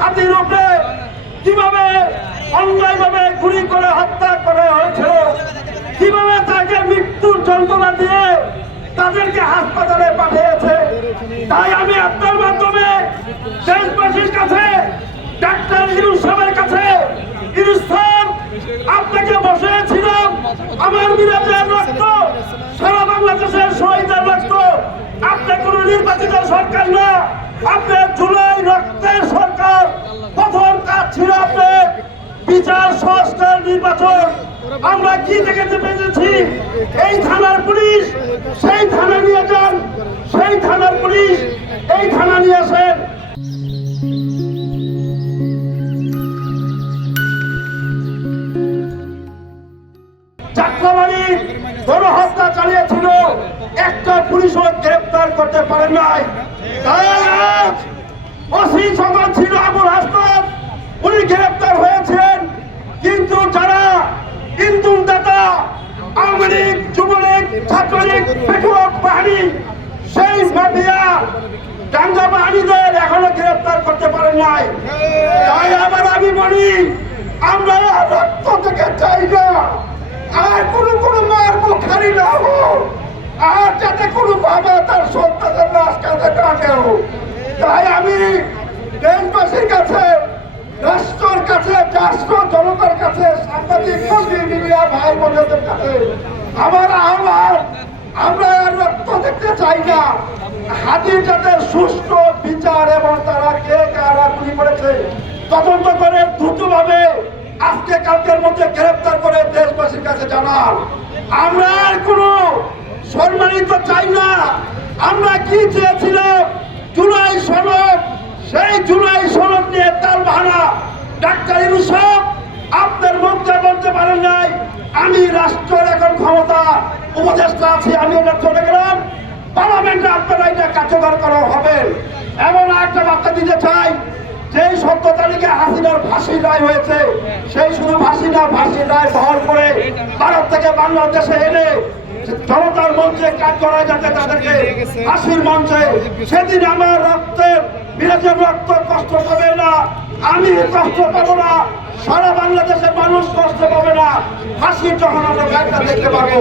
হাতির উপরে কিভাবে অন্যায়ভাবে গুলি করে হত্যা করা হয়েছিল, কিভাবে তাকে মৃত্যুর যন্ত্রণা দিয়ে তাদেরকে হাসপাতালে পাঠিয়েছে। তাই আমি আপনার মাধ্যমে দেশবাসীর কাছে, ডাক্তার ইউনূস সাহেবের কাছে, ইউনূস সাহেব আপনাকে বসেছিলাম, আমার মিরাজের রক্ত, সারা বাংলাদেশের শহীদের রক্ত, আপনি কোন নির্বাচিত সরকার না, আপনি জুলাই রক্তের সরকার। প্রথম কাজ ছিল আপনার বিচার সংস্কার নির্বাচন। আমরা কি দেখতে পেয়েছি, এই থানার পুলিশ সেই থানা নিয়ে যান, সেই থানার পুলিশ এই থানা নিয়ে আসেন। যাত্রাবাড়ি গণহত্যা চালিয়েছিল, একটা পুলিশও গ্রেপ্তার করতে পারেন নাই। তাই আজ ওসি যখন ছিল আবুল হাসনাত, উনি গ্রেপ্তার হয়েছেন, কিন্তু যারা ইন্ধন দাতা আওয়ামী লীগ, যুবলীগ, ছাত্রলীগ, পেটুয়াক বাহিনী, সেই মাফিয়া দাঙ্গা বাহিনীদের এখনো গ্রেপ্তার করতে পারেন নাই। তাই আবার আমি বলি, আমরা রক্ত থেকে চাই না, আর কোনো মার মুখ খালি না হোক, আর যাতে কোনো বাবা তার সন্তানের লাশ কাঁধে না নেও। তাই আমি দেশবাসীর কাছে, রাষ্ট্রের কাছে, রাষ্ট্র জনতার কাছে, সাংবাদিক মিডিয়া ভাই বোনদের কাছে আমার আহ্বান, আমরা রক্ত দেখতে চাই না। হাতির যাতে সুষ্ঠু বিচার এবং তারা কে কারা গুলি করেছে তদন্ত করে দ্রুতভাবে আজকে কালকের মধ্যে গ্রেফতার করে দেশবাসীর কাছে জানান। আমরা আর কোনো সম্মানিত চাই না। আমরা কি চেয়েছিলাম, জুলাই সনদ, সেই জুলাই সনদ নিয়ে তাল বাহানা ডাক্তার ইউনূস সাহেব আপনার মুখে বলতে পারেন নাই, আমি রাষ্ট্রের এখন ক্ষমতা উপদেষ্টা আছি, আমি এটা চলে গেলাম, পার্লামেন্টে আপনারা এটা কার্যকর করা হবে। এমন একটা বার্তা দিতে চাই, যেই 17 তারিখে হাসিনার ফাঁসির রায় হয়েছে, সেই শুধু ফাঁসি না, ফাঁসির রায় বহন করে ভারত থেকে বাংলাদেশে এনে জনতার মঞ্চে কাজ করা যাতে তাদেরকে ফাঁসির মঞ্চে, সেদিন আমার রক্তের বিরাজের রক্ত কষ্ট পাবে না, আমি কষ্ট পাবো না, সারা বাংলাদেশের মানুষ কষ্ট পাবে না। ফাঁসির যখন আমরা ব্যাগটা দেখতে পাবো,